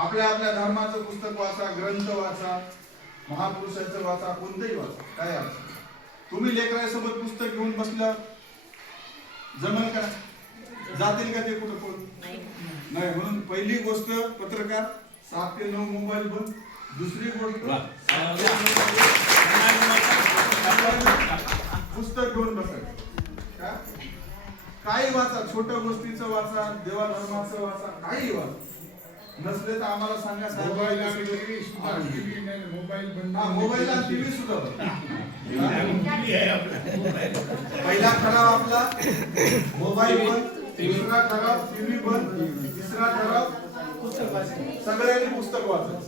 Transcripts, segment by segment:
आपल्या आपल्या धर्माचं पुस्तक वाचा, ग्रंथ वाचा, महापुरुषाचं वाचा, कोणतंही वाचा, काय अडचण. तुम्ही लेकरासोबत पुस्तक घेऊन बसल्या जमल का? जातील का ते कुठं कोण? नाही. म्हणून पहिली गोष्ट पत्रकार 7 ते 9 मोबाईल बंद. दुसरी गोष्ट पुस्तक घेऊन बसायचं. काही वाचा, छोट्या गोष्टीचं वाचा, देवा धर्माचं वाचा, काही वाचा. नसले तर आम्हाला सांगा साहेब. मोबाईल आणि टीव्ही सुद्धा पहिला ठराव आपला मोबाईल बंद, दुसरा ठराव टीव्ही बंद, तिसरा ठराव पुस्तक वाचायचं. सगळ्यांनी पुस्तक वाचायचं.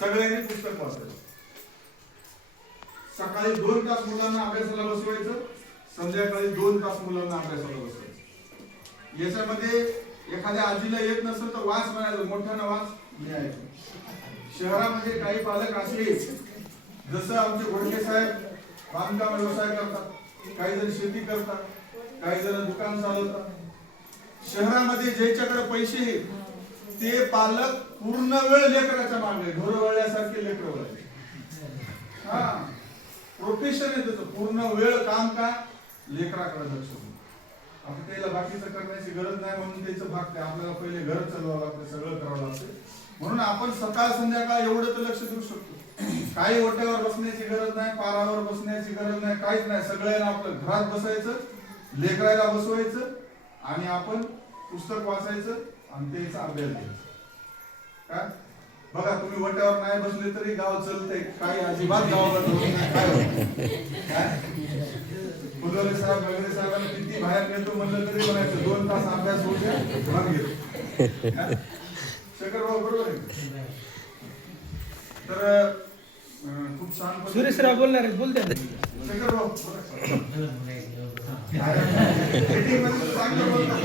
सगळ्यांनी पुस्तक वाचायचं. सकाळी 2 तास मुलांना अभ्यासाला बसवायचं, संध्याकाळी 2 तास मुलांना अभ्यासाला बसवायचं. याच्यामध्ये एखाद्या आजीला येत नसेल तर वाच म्हणायचं, मोठ्यानं वाच लिहायचं. शहरामध्ये काही पालक असले, जसं आमचे घोडके साहेब बांधकाम व्यवसाय करतात, काही जण शेती करतात, काही जण दुकान चालवतात. शहरामध्ये ज्याच्याकडे पैसे आहेत ते पालक पूर्ण वेळ लेकराच्या मागे, ढोर वळल्यासारखे लेकर वळायचे. प्रोफेशन आहे त्याचं, पूर्ण वेळ काम का लेकराकडे लक्ष देऊन. आपण त्याला बाकीचं करण्याची गरज नाही म्हणून त्याचं भागते. आपल्याला पहिले घर चालवावं लागतं, सगळं करावं लागतं. म्हणून आपण सकाळ संध्याकाळ एवढं तर लक्ष देऊ शकतो. काही ओट्यावर बसण्याची गरज नाही, पारावर बसण्याची गरज नाही, काहीच नाही. सगळ्यांना आपलं घरात बसायचं, लेकरायला बसवायचं आणि आपण पुस्तक वाचायचं आणि त्याचा अभ्यास घ्यायचा. काय बघा, तुम्ही वट्यावर नाही बसले तरी गाव चालतंय, काही अजिबात गावावर फुलवले साहेब वगैरे साहेबांना किती बाहेर नेतो म्हणलं तरी म्हणायचं 2 तास अभ्यास होऊ द्या, मग घेतो. शेखर भाऊ बरोबर आहे. तर खूप छान सुरेशराव बोलणार आहे, बोलते शेखर भाऊ चांगलं बोलतात.